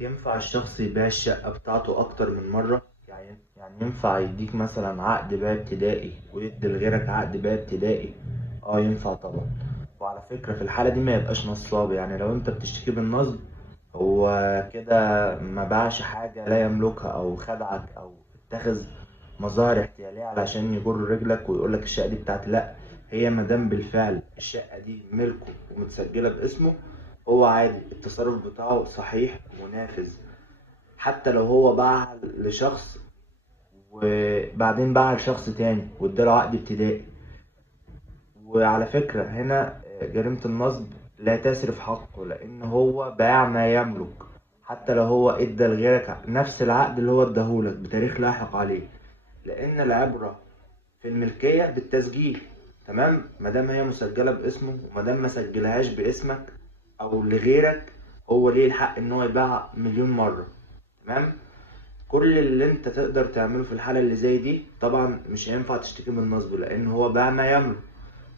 ينفع الشخص يبيع الشقة بتاعته أكتر من مرة؟ يعني ينفع يديك مثلا عقد بيع ابتدائي ويدي لغيرك عقد بيع ابتدائي؟ اه ينفع طبعا. وعلى فكرة في الحالة دي ما يبقاش نصاب، يعني لو انت بتشتكي بالنصب هو كده ما باعش حاجة لا يملكها أو خدعك أو اتخذ مظاهر احتيالية علشان يجر رجلك ويقولك الشقة دي بتاعتي. لأ، هي مادام بالفعل الشقة دي ملكه ومتسجلة باسمه، هو عادي التصرف بتاعه صحيح ونافذ. حتى لو هو باعها لشخص وبعدين باعها لشخص تاني واداله عقد ابتدائي. وعلى فكرة هنا جريمة النصب لا تسري في حقه، لأن هو باع ما يملك. حتى لو هو ادى لغيرك نفس العقد اللي هو اداهولك بتاريخ لاحق عليه، لأن العبرة في الملكية بالتسجيل. تمام، مادام هي مسجلة باسمه ومادام ما سجلهاش باسمك أو لغيرك، هو ليه الحق إن هو يبيعها مليون مرة. تمام. كل اللي انت تقدر تعمله في الحالة اللي زي دي، طبعا مش هينفع تشتكي من النصب لان هو باع ما يملك.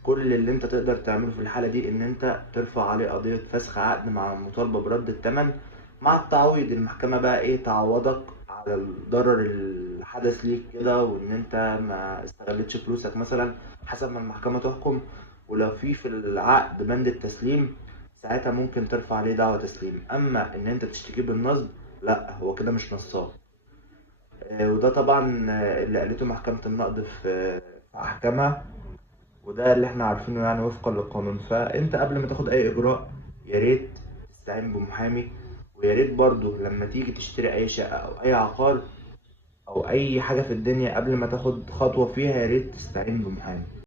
كل اللي انت تقدر تعمله في الحالة دي ان انت ترفع عليه قضية فسخ عقد مع المطالبة برد الثمن مع التعويض. المحكمة بقى ايه تعوضك على الضرر اللي حدث ليك كده، وان انت ما استغلتش فلوسك مثلا حسب ما المحكمة تحكم. ولو في العقد بند التسليم، ساعتها ممكن ترفع عليه دعوى تسليم. اما ان انت تشتكيه بالنصب، لا هو كده مش نصاب. وده طبعا اللي قالته محكمة النقض في أحكامها، وده اللي احنا عارفينه يعني وفقا للقانون. فأنت قبل ما تاخد أي إجراء يا ريت تستعين بمحامي. ويا ريت برضه لما تيجي تشتري أي شقة أو أي عقار أو أي حاجة في الدنيا، قبل ما تاخد خطوة فيها يا ريت تستعين بمحامي.